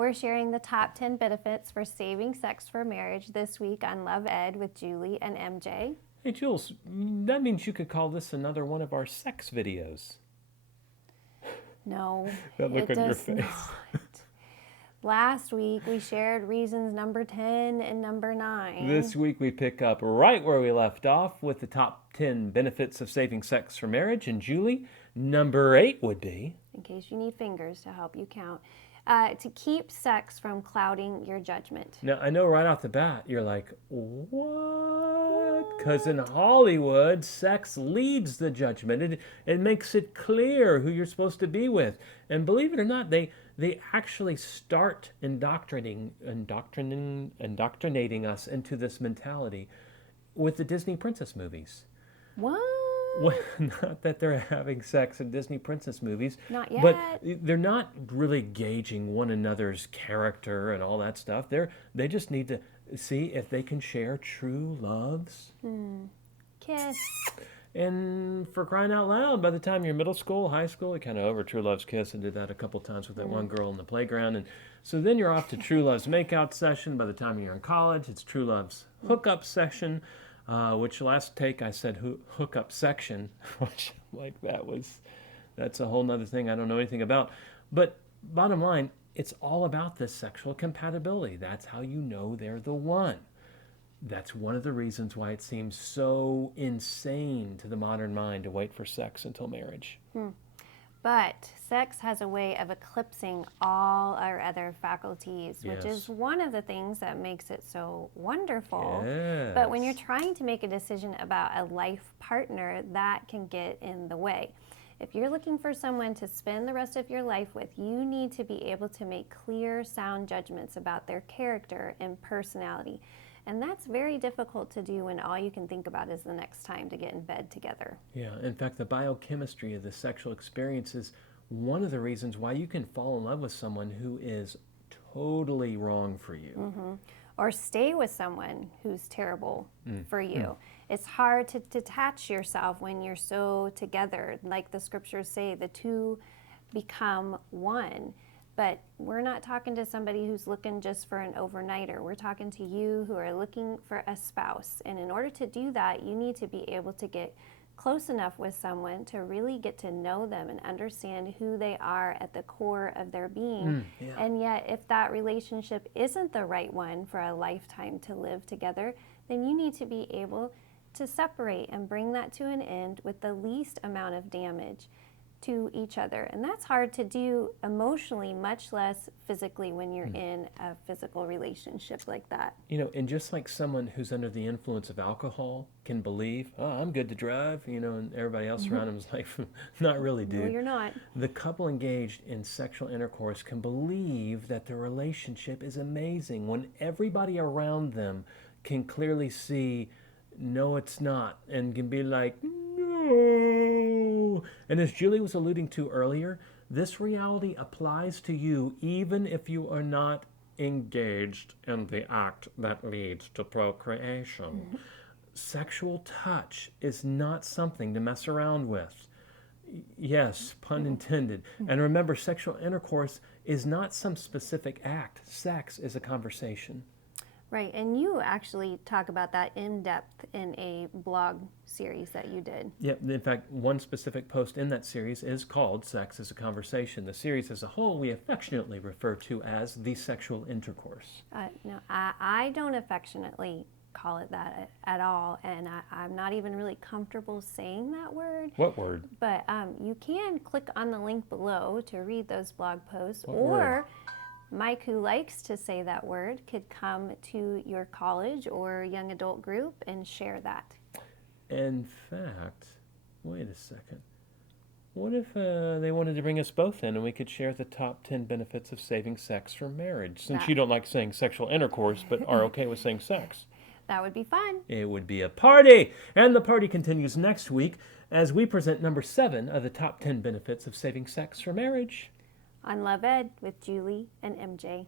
We're sharing the top 10 benefits for saving sex for marriage this week on Love Ed with Julie and MJ. Hey, Jules, that means you could call this another one of our sex videos. No, That look it on your does face. not. Last week we shared reasons number 10 and number 9. This week we pick up right where we left off with the top 10 benefits of saving sex for marriage. And Julie, number 8 would be... In case you need fingers to help you count. To keep sex from clouding your judgment. Now, I know right off the bat, you're like, what? Because in Hollywood, sex leads the judgment. It makes it clear who you're supposed to be with. And believe it or not, they actually start indoctrinating us into this mentality with the Disney princess movies. What? Well, not that they're having sex in Disney princess movies, Not yet. but they're not really gauging one another's character and all that stuff. They just need to see if they can share true loves. Kiss. And for crying out loud, by the time you're middle school, high school, you're kind of over true love's kiss. And did that a couple times with that one girl in the playground. And so then you're off to true love's makeout session. By the time you're in college, it's true love's hookup session. Which last take I said hookup section, which like that's a whole nother thing I don't know anything about. But bottom line, it's all about this sexual compatibility. That's how you know they're the one. That's one of the reasons why it seems so insane to the modern mind to wait for sex until marriage. But sex has a way of eclipsing all our other faculties, which Yes. is one of the things that makes it so wonderful. Yes. But when you're trying to make a decision about a life partner, that can get in the way. If you're looking for someone to spend the rest of your life with, you need to be able to make clear, sound judgments about their character and personality. And that's very difficult to do when all you can think about is the next time to get in bed together. Yeah, in fact, the biochemistry of the sexual experience is one of the reasons why you can fall in love with someone who is totally wrong for you. Or stay with someone who's terrible for you. It's hard to detach yourself when you're so together. Like the scriptures say, the two become one. But we're not talking to somebody who's looking just for an overnighter. We're talking to you who are looking for a spouse. And in order to do that, you need to be able to get close enough with someone to really get to know them and understand who they are at the core of their being. And yet, if that relationship isn't the right one for a lifetime to live together, then you need to be able to separate and bring that to an end with the least amount of damage to each other. And that's hard to do emotionally, much less physically when you're in a physical relationship like that. You know, and just like someone who's under the influence of alcohol can believe, oh, I'm good to drive, and everybody else around him is like, not really, dude. No, you're not. The couple engaged in sexual intercourse can believe that their relationship is amazing when everybody around them can clearly see, no, it's not, and can be like, no. And as Julie was alluding to earlier, this reality applies to you even if you are not engaged in the act that leads to procreation. Sexual touch is not something to mess around with. Yes, pun intended. And remember, sexual intercourse is not some specific act. Sex is a conversation. Right, and you actually talk about that in depth in a blog series that you did. Yeah, in fact, one specific post in that series is called Sex is a Conversation. The series as a whole we affectionately refer to as the Sexual Intercourse. No, I don't affectionately call it that at all, and I'm not even really comfortable saying that word. What word? But you can click on the link below to read those blog posts, What or word? Mike, who likes to say that word, could come to your college or young adult group and share that. In fact, wait a second. What if they wanted to bring us both in and we could share the top 10 benefits of saving sex for marriage? Since you don't like saying sexual intercourse but are okay with saying sex. That would be fun. It would be a party! And the party continues next week as we present number 7 of the top 10 benefits of saving sex for marriage. On Love Ed with Julie and MJ.